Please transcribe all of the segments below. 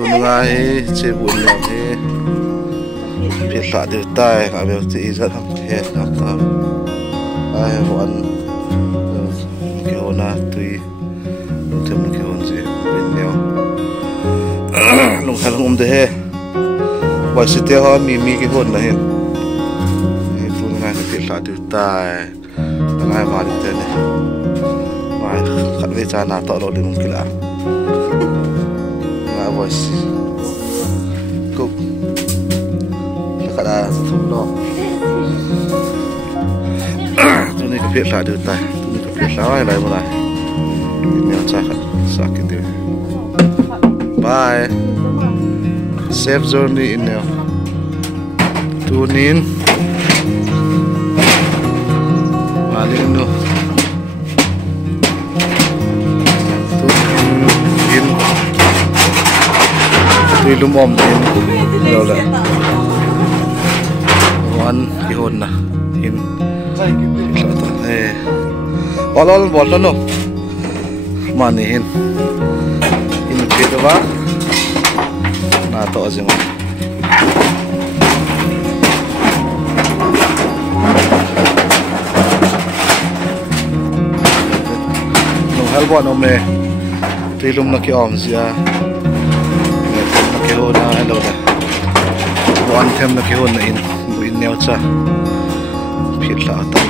tu ngai che bun le ni pi sa de tai nga be ti za tham he na ta ai wan ke ona tui tem ke on je bin neo lung halung de he wa si te ha mi ke hon na he ni tu ngai pi sa de tai ngai ma de te ne mai khat ve cha na to lo de mung kila was cook kada thum lo tu ni ka phe la de tai tu ni ka phe la lai mo lai ni cha khat sa ke de bye safe journey in now tune in malin no lum om din lo la wan ki hon na hin olol bol no mani hin in ke ba na to azim no halbon om ne trilum na ki om zia ke hona hello da one time na ke hona in buin neo cha phit la ta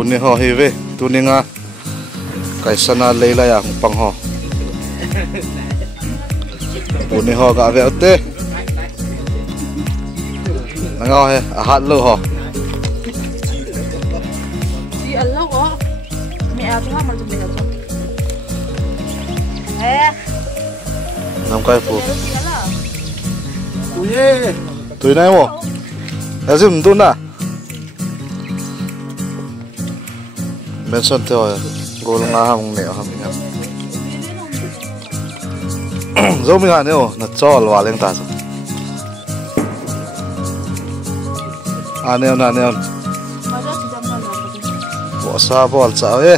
buni ho hi ve tuninga kaisana leila ya pang ho buni ho ga ve te nanga he a hat lo ho di allo ho mi a tu ha mal tu me cho nam kai pu Uye, tu nai mo azim tu na mention theo gol nga ham ne ham ni zo mi ha ne o na chol wa leng ta so a ne na ne bo sa bol cha e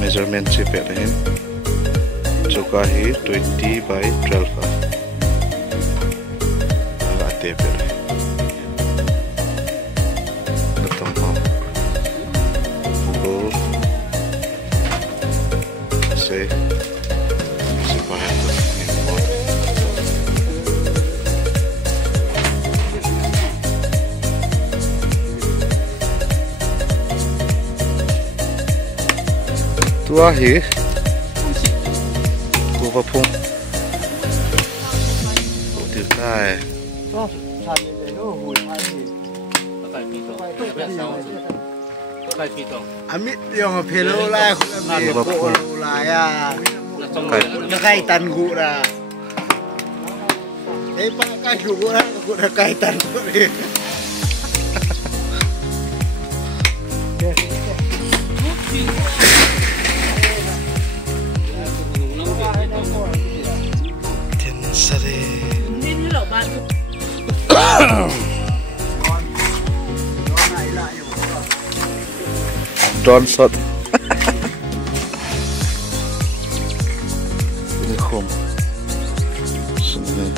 measurement chip pe hin choka hi 20 by 12 पे से tua hi tua papung tiêu tai Amit yang pelo lah, pelo lah ya. Kaitan gula. Pakai gula kaitan gula. Tensare. Ini loh bạn. Drone shot. Ini home. Sini.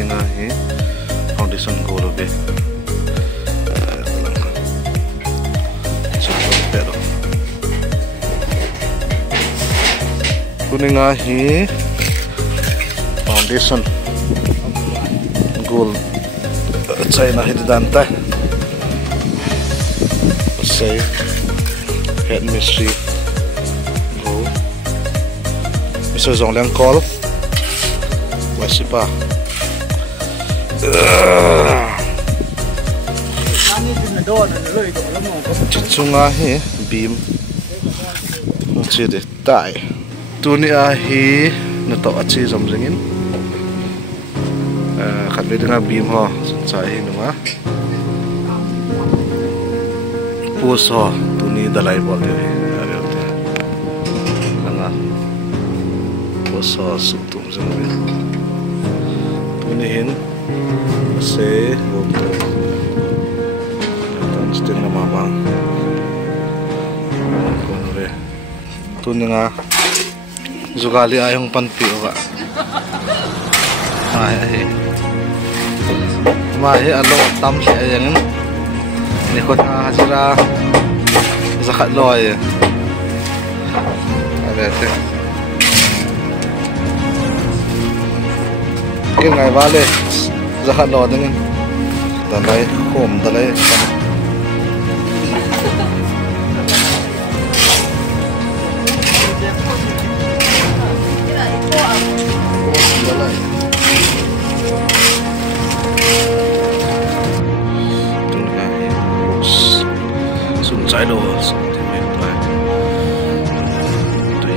Ngahi foundation ko lobe pero kuning ngahi foundation gold China hididanta say head mystery go Mr. Zongliang call wasipa chunga hi beam chi de tai tu ni a hi na to achi zom ringin khat le dinga beam ho chai hi nunga pus ho tu ni dalai bol de ave te anga pus ho su tum zom tu ni hin se waktu dan na mama konore tu nga zugali ayong panpi oka mai alo tam se ayang ni ko na hasira zakat loy abete ngai vale zakat lo dengan dalai home dalai trái đồ thì mình phải tùy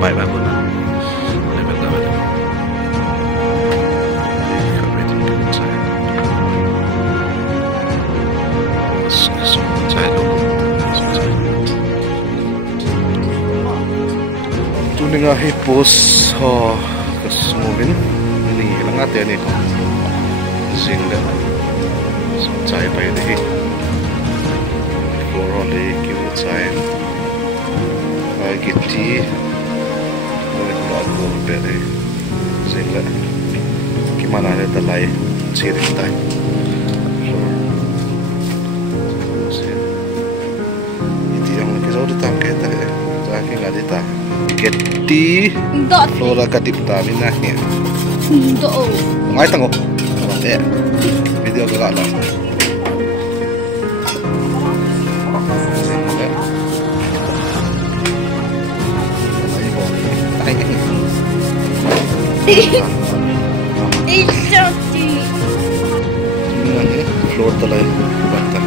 bài bài buồn để mình làm được không phải tìm được trái trái đồ tu nenga hi pos ho kasmovin ni langa te ni ko jingda trái bài đấy Florale kiu chain gitti noi la ko pere zela kimana le dalai chirin tai iti yang ke zo tam ke ta ja ke ngadi ta gitti flora kadip ta mina ni Do. ngai tango video ka la ini floor talai bata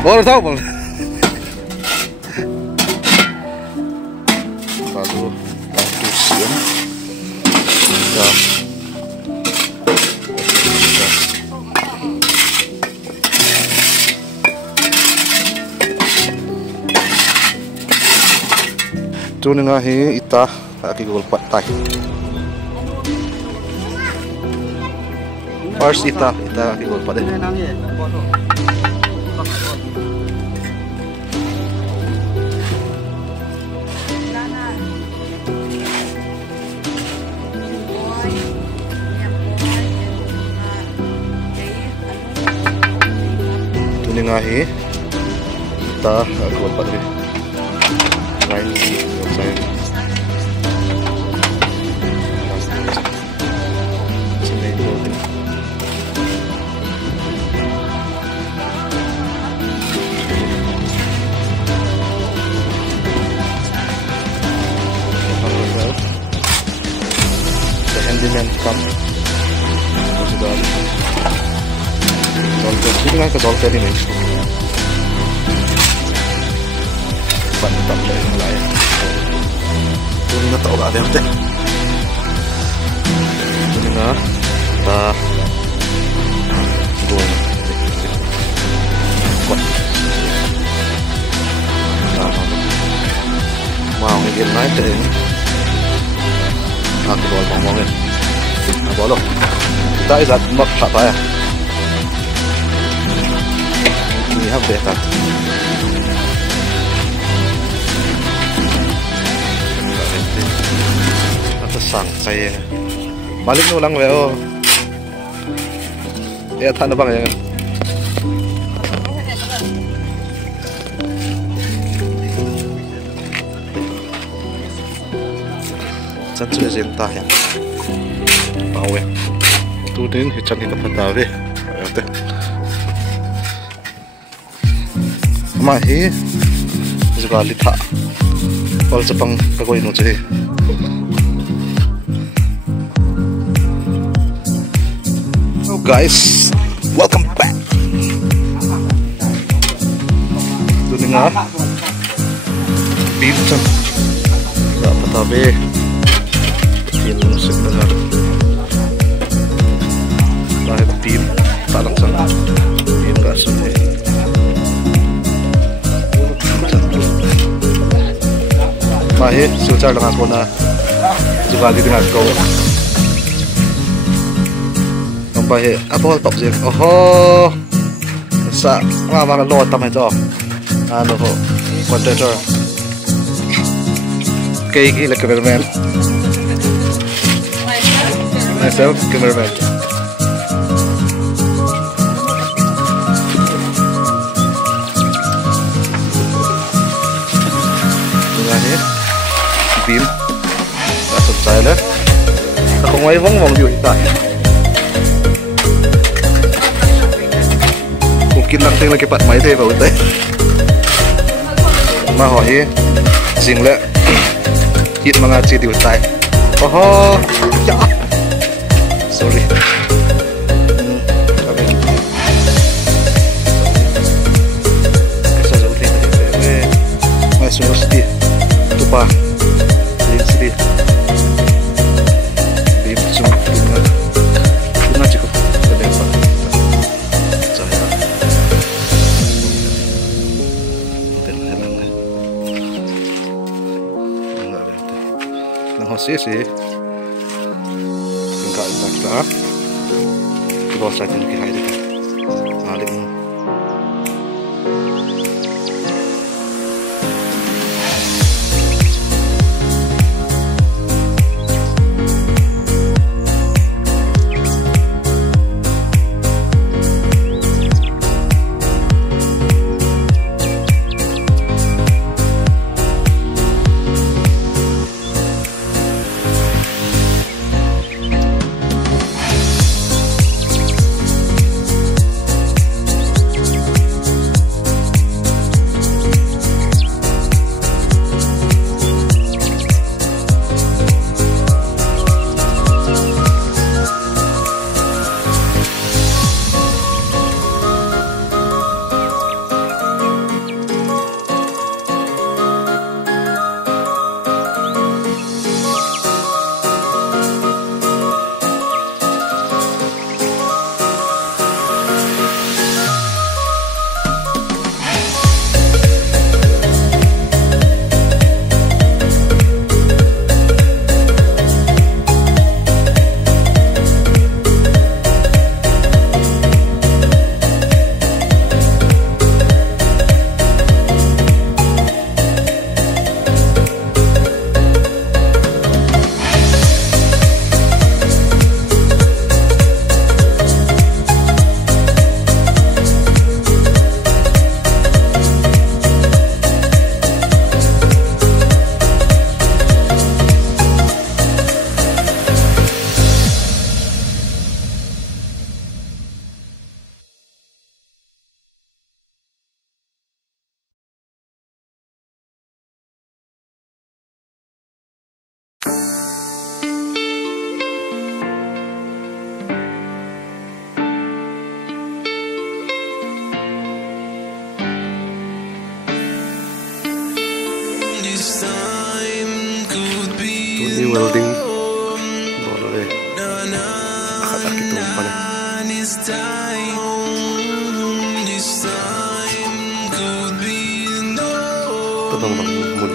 Boleh tahu boleh. Lalu lanjut siang. Ya. Tu nengahi ita aki gol patai. First ita aki gol patai. Tu nengahi ita aki gol patai. Lain saya sini dulu. The handyman come sudah dolter sini kan ke dolter ini bantu dari mulai ini nggak tahu ada yang deh ini nggak tak gue kuat mau ngigil naik deh ini aku doang ngomongin apa lo kita izat mak apa ya ini apa ya sang saya balik ulang weo ya tanah bang ya cancu cinta ya tahu ya tu din hican kita patawe ada mahi juga lita kalau Jepang kagoi no je. Guys, welcome back. Dunia bincang dapat tabe film sebenarnya lahir tim tak langsung tim gak sulit mahir sucar dengan kona juga di dengan kau bahe apa tok je oh sa mga lot tamay to ano ho contender kay gila cameraman myself cameraman ini beam masuk saya aku mau ngomong di kita mungkin nanti lagi pat mai thế vào đây mà hỏi dừng lại hiện mà ngài chỉ điều tại oh ya sorry saya jauh dari mas Rusdi tupa sedih di cuma bunga cukup ada apa sih tinggal kita kita usah tinggi hari ini maling Ini welding boleh akad itu paling tolong mun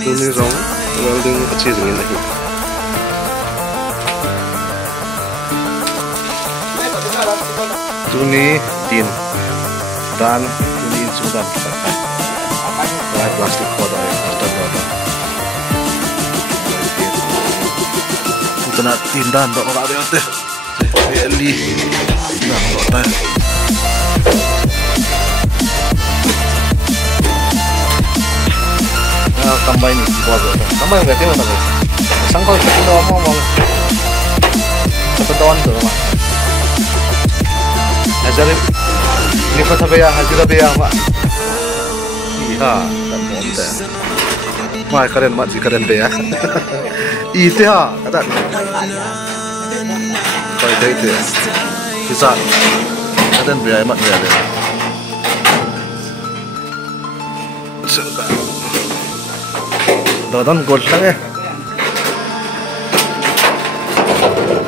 ini rong welding kecil ini lagi Juni tin dan ini sudah pakai plastik koda ya kena tindan dok orang dia teh beli nah kota nah tambah ini buat tambah yang berarti apa guys sangkal kita ngomong sepetawan tuh mah hajar ini kata beya hajar beya mak iya dan monte mak keren mak keren beya itu ha kata kau itu ya bisa keren beya mak beya deh sudah Don gold lang eh.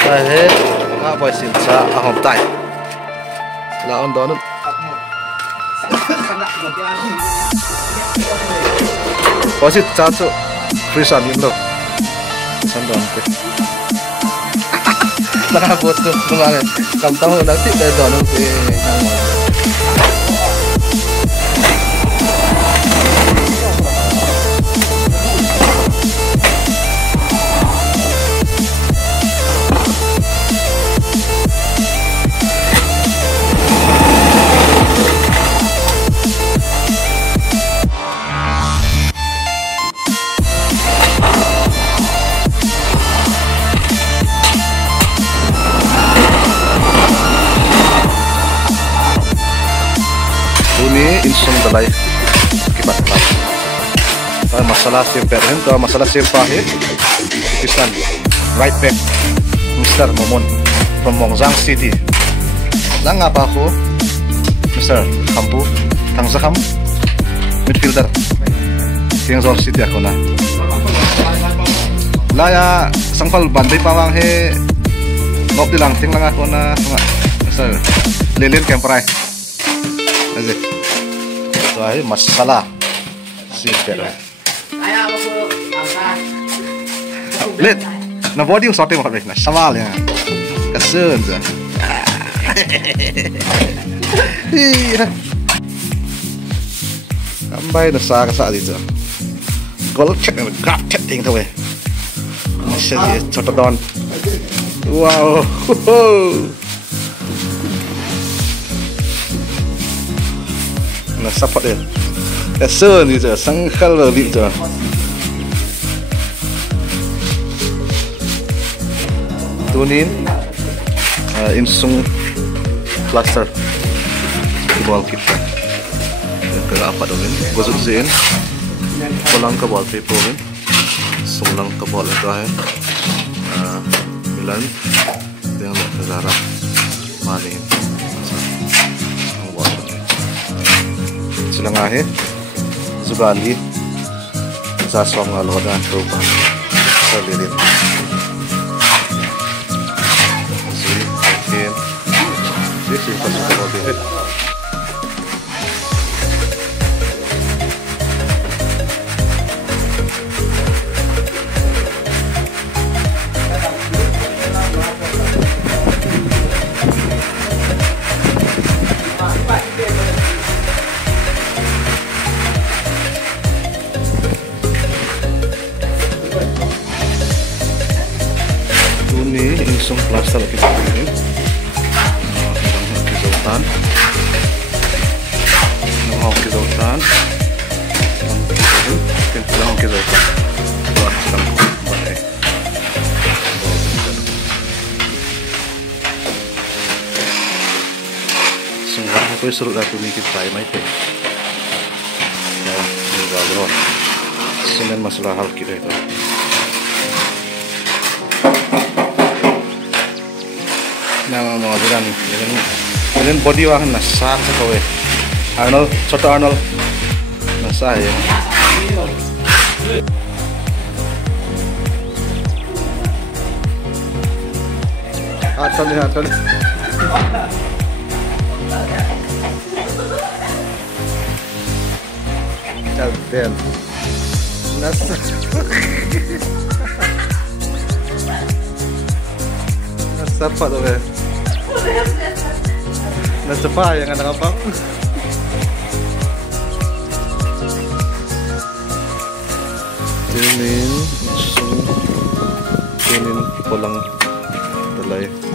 Dahil nga boy sinsa ahom tay. Laon don. Posit chacho free san yun lo. San don pe. Nakabot to kumare. Kamtang nanti tayo don pe nang insung dalay kibat masalah siempre to masalah siempre pisan right back Mr. Momon from Mongzang City lang nga pa ako Mr. Kampu Tangsakam midfielder Tiangzong City ako na laya sangpal banday pawang he ngop dilang ting lang ako na Mr. Lilin Kempray azik ay masalah siper let na body yung sorte mo kabik na sawal yan kasun sa kambay na sa kasa dito goal check na grab chatting to eh masya choto don wow na sapat dia. Kasun gitu, sangkal balik tu. Tunin, insung cluster di bawah kita. Kerana apa dong ini? Gosok zin, pulang ke bawah paper ini, sulang ke bawah itu hai. Milan, yang negara mana? Silang akhir Zugali Zaswang Alodan Rupa Salilin Zuri Alkin This is pasukan mobil insung plaster kita ini kizautan mau kizautan tim pulang kizautan buat sedang balik semua aku suruh aku mikir saya mai teh ya kalau semen masalah hal kita itu nama mau jalan body wahan nasar sekali Arnold, Arnold sayang. Aton. Calden. Nasa pa tuh ya. Nasa pa yang ada apa? Tinin, pulang talay.